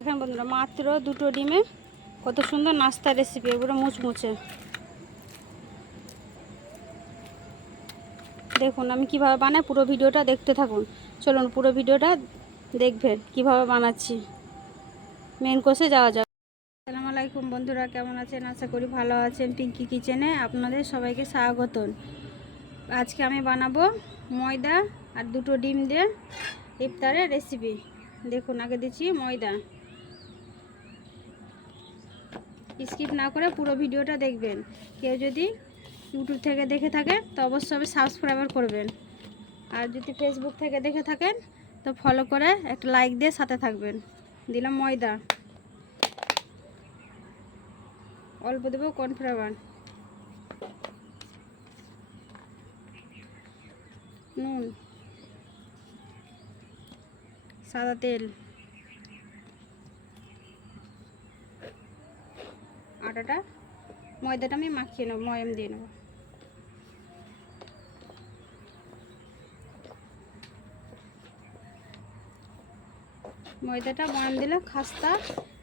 দেখেন বন্ধুরা, মাত্র দুটো ডিমে কত সুন্দর নাস্তা রেসিপি, এগুলো মুচমুচে। দেখুন আমি কিভাবে বানাই, পুরো ভিডিওটা দেখতে থাকুন। চলুন পুরো ভিডিওটা দেখবেন কিভাবে বানাচ্ছি। মেন কোর্সে যাওয়া যাক। আসসালামু আলাইকুম বন্ধুরা, কেমন আছেন? আশা করি ভালো আছেন। পিঙ্কি কিচেনে আপনাদের সবাইকে স্বাগতম। আজকে আমি বানাবো ময়দা আর দুটো ডিম দিয়ে ইফতারের রেসিপি। দেখুন আগে দিচ্ছি ময়দা। স্কিপ না করে পুরো ভিডিওটা দেখবেন। কেউ যদি ইউটিউব থেকে দেখে থাকেন তো অবশ্যই সাবস্ক্রাইবার করবেন, আর যদি ফেসবুক থেকে দেখে থাকেন তো ফলো করে একটা লাইক দিয়ে সাথে থাকবেন। দিলাম ময়দা, অল্প দেবো কর্নফ্লাওয়ার, নুন, সাদা তেল, আটাটা ময়দাটা আমি মাখিয়ে নেব, ময়াম দিয়ে নেব। ময়দাটা ময়াম দিলে খাস্তা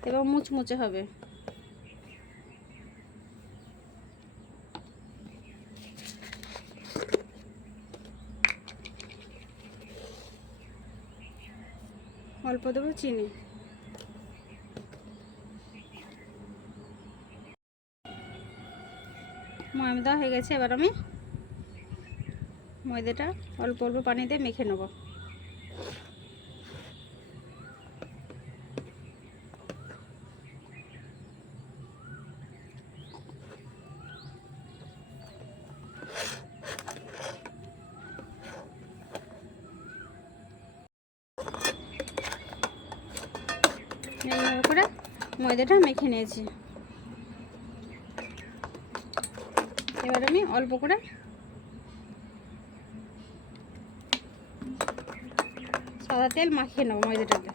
এবং মুচমুচে হবে। অল্প দেবো চিনি। ময়াম দেওয়া হয়ে গেছে, এবার আমি ময়দাটা অল্প অল্প পানি দিয়ে মেখে নেব। এইভাবে করে ময়দাটা মেখে নিয়েছি। এবার আমি অল্প করে সাদা তেল মাখিয়ে নেব ময়দাটাতে।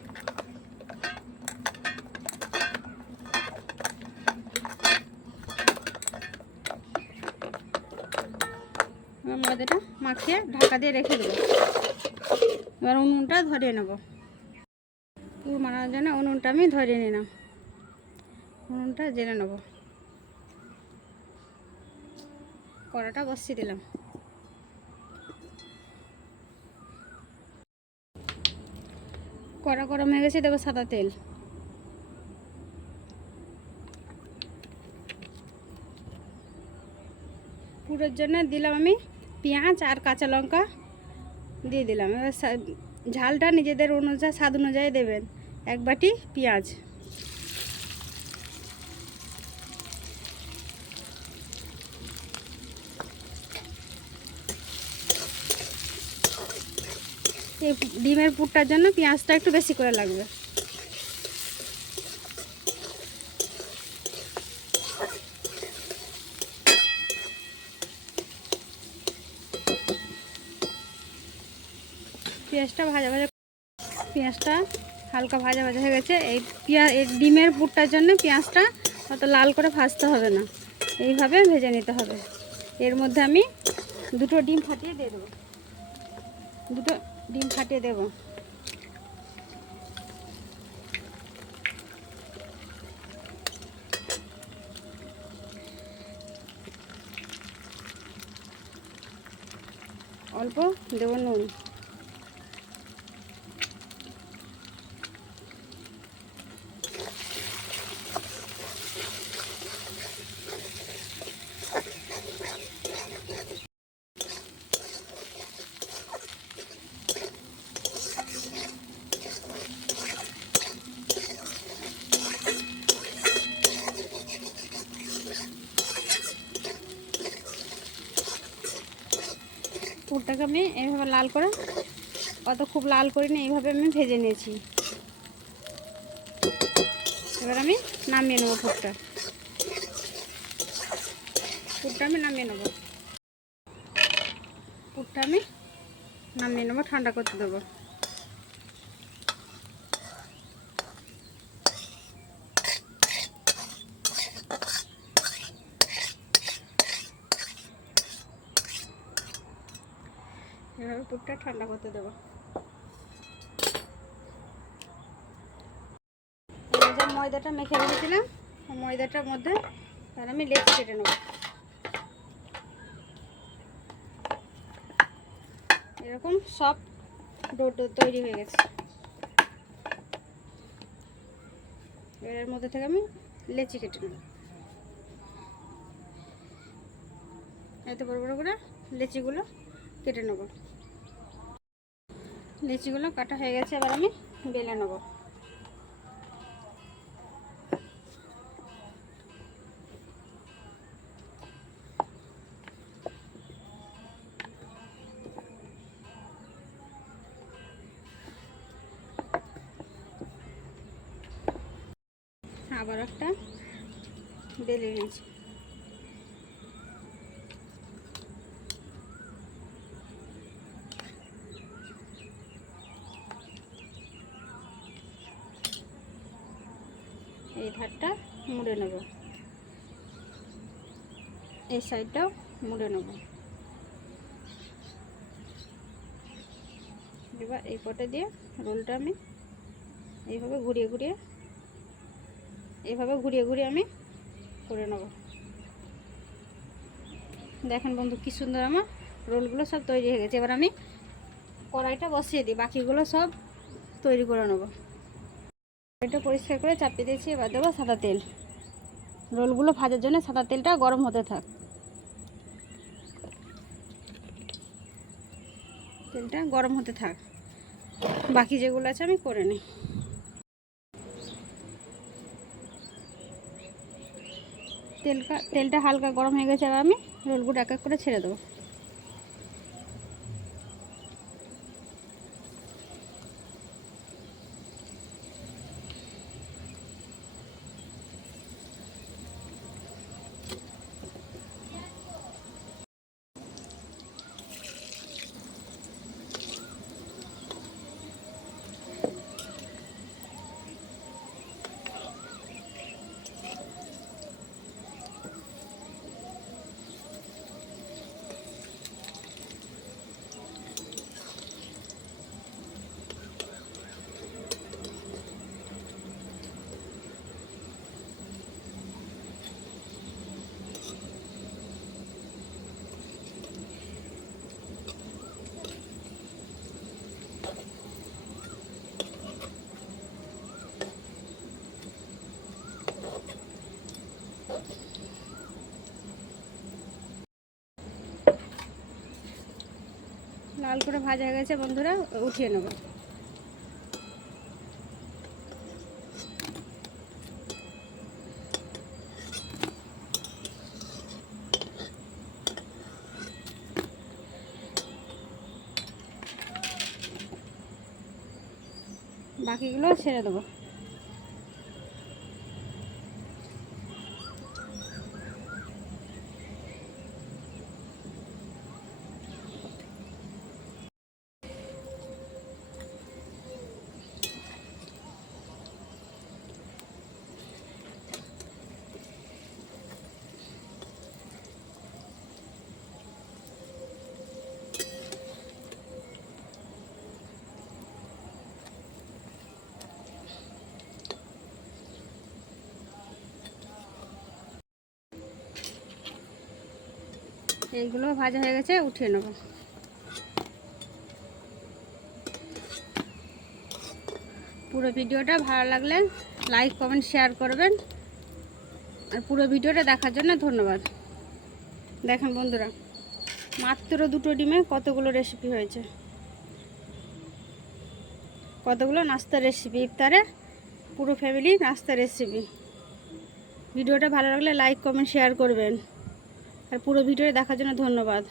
ময়দাটা মাখিয়ে ঢাকা দিয়ে রেখে দেবো। এবার উনুনটা ধরিয়ে নেব। পুর মারার জন্য উনুনটা আমি ধরিয়ে নিলাম। উনুনটা জেনে নেব। কড়াটা বসিয়ে দিলাম। কড়া গরম হয়ে গেছে, দেবো সাদা তেল। পুরের জন্য দিলাম আমি পেঁয়াজ আর কাঁচা লঙ্কা দিয়ে দিলাম। এবার ঝালটা নিজেদের অনুযায়ী, স্বাদ অনুযায়ী দেবেন। এক বাটি পেঁয়াজ, এই ডিমের পুরটার জন্য পেঁয়াজটা একটু বেশি করে লাগবে। পেঁয়াজটা ভাজা ভাজা, পেঁয়াজটা হালকা ভাজা ভাজা হয়ে গেছে। এই ডিমের পুরটার জন্য পেঁয়াজটা অত লাল করে ভাজতে হবে না, এইভাবে ভেজে নিতে হবে। এর মধ্যে আমি দুটো ডিম ফাটিয়ে দিয়ে দেবো। দুটো ডিম ফাটিয়ে দেব। অল্প দেবো নুন। পুরটাকে আমি এইভাবে লাল করে, অত খুব লাল করিনি, এইভাবে আমি ভেজে নিয়েছি। এবার আমি নামিয়ে নেবো পুরটা। আমি নামিয়ে নেবো। পুরটা আমি নামিয়ে নেবো, ঠান্ডা করতে দেবো। এভাবে পুরটা ঠান্ডা করতে দেবো। যে ময়দাটা মেখে রেখেছিলাম ময়দাটার মধ্যে আর আমি লেচি কেটে নেব। এরকম সব ডো তৈরি হয়ে গেছে। এর মধ্যে থেকে আমি লেচি কেটে নেব। এত বড় বড় করে লেচিগুলো কেটে নেব। লেচিগুলো কাটা হয়ে গেছে, এবার আমি বেলে নেব। আবার একটা বেলে নিয়েছি। এই ধারটা মুড়ে নেব, এই সাইডটাও মুড়ে নেব। এবার এই পটে দিয়ে রোলটা আমি এইভাবে ঘুরিয়ে ঘুরিয়ে আমি করে নেব। দেখেন বন্ধু কি সুন্দর আমার রোলগুলো সব তৈরি হয়ে গেছে। এবার আমি কড়াইটা বসিয়ে দিই, বাকিগুলো সব তৈরি করে নেব। এটা পরিষ্কার করে চাপিয়ে দিয়েছি। এবার দেবো সাদা তেল। রোলগুলো ভাজার জন্য সাদা তেলটা গরম হতে থাক। তেলটা গরম হতে থাক, বাকি যেগুলো আছে আমি করে নিই। তেলটা হালকা গরম হয়ে গেছে। এবার আমি রোলগুলো এক এক করে ছেড়ে দেবো। লাল করে ভাজা হয়ে গেছে বন্ধুরা, উঠিয়ে নেব। বাকিগুলো ছেড়ে দেবো। এইগুলো ভাজা হয়ে গেছে, উঠিয়ে নেব। পুরো ভিডিওটা ভালো লাগলে লাইক কমেন্ট শেয়ার করবেন, আর পুরো ভিডিওটা দেখার জন্য ধন্যবাদ। দেখেন বন্ধুরা, মাত্র 2টো ডিমে কতগুলো রেসিপি হয়েছে, কতগুলো নাস্তার রেসিপি, ইফতারে পুরো ফ্যামিলি নাস্তার রেসিপি। ভিডিওটা ভালো লাগলে লাইক কমেন্ট শেয়ার করবেন, আর পুরো ভিডিওটা দেখার জন্য ধন্যবাদ।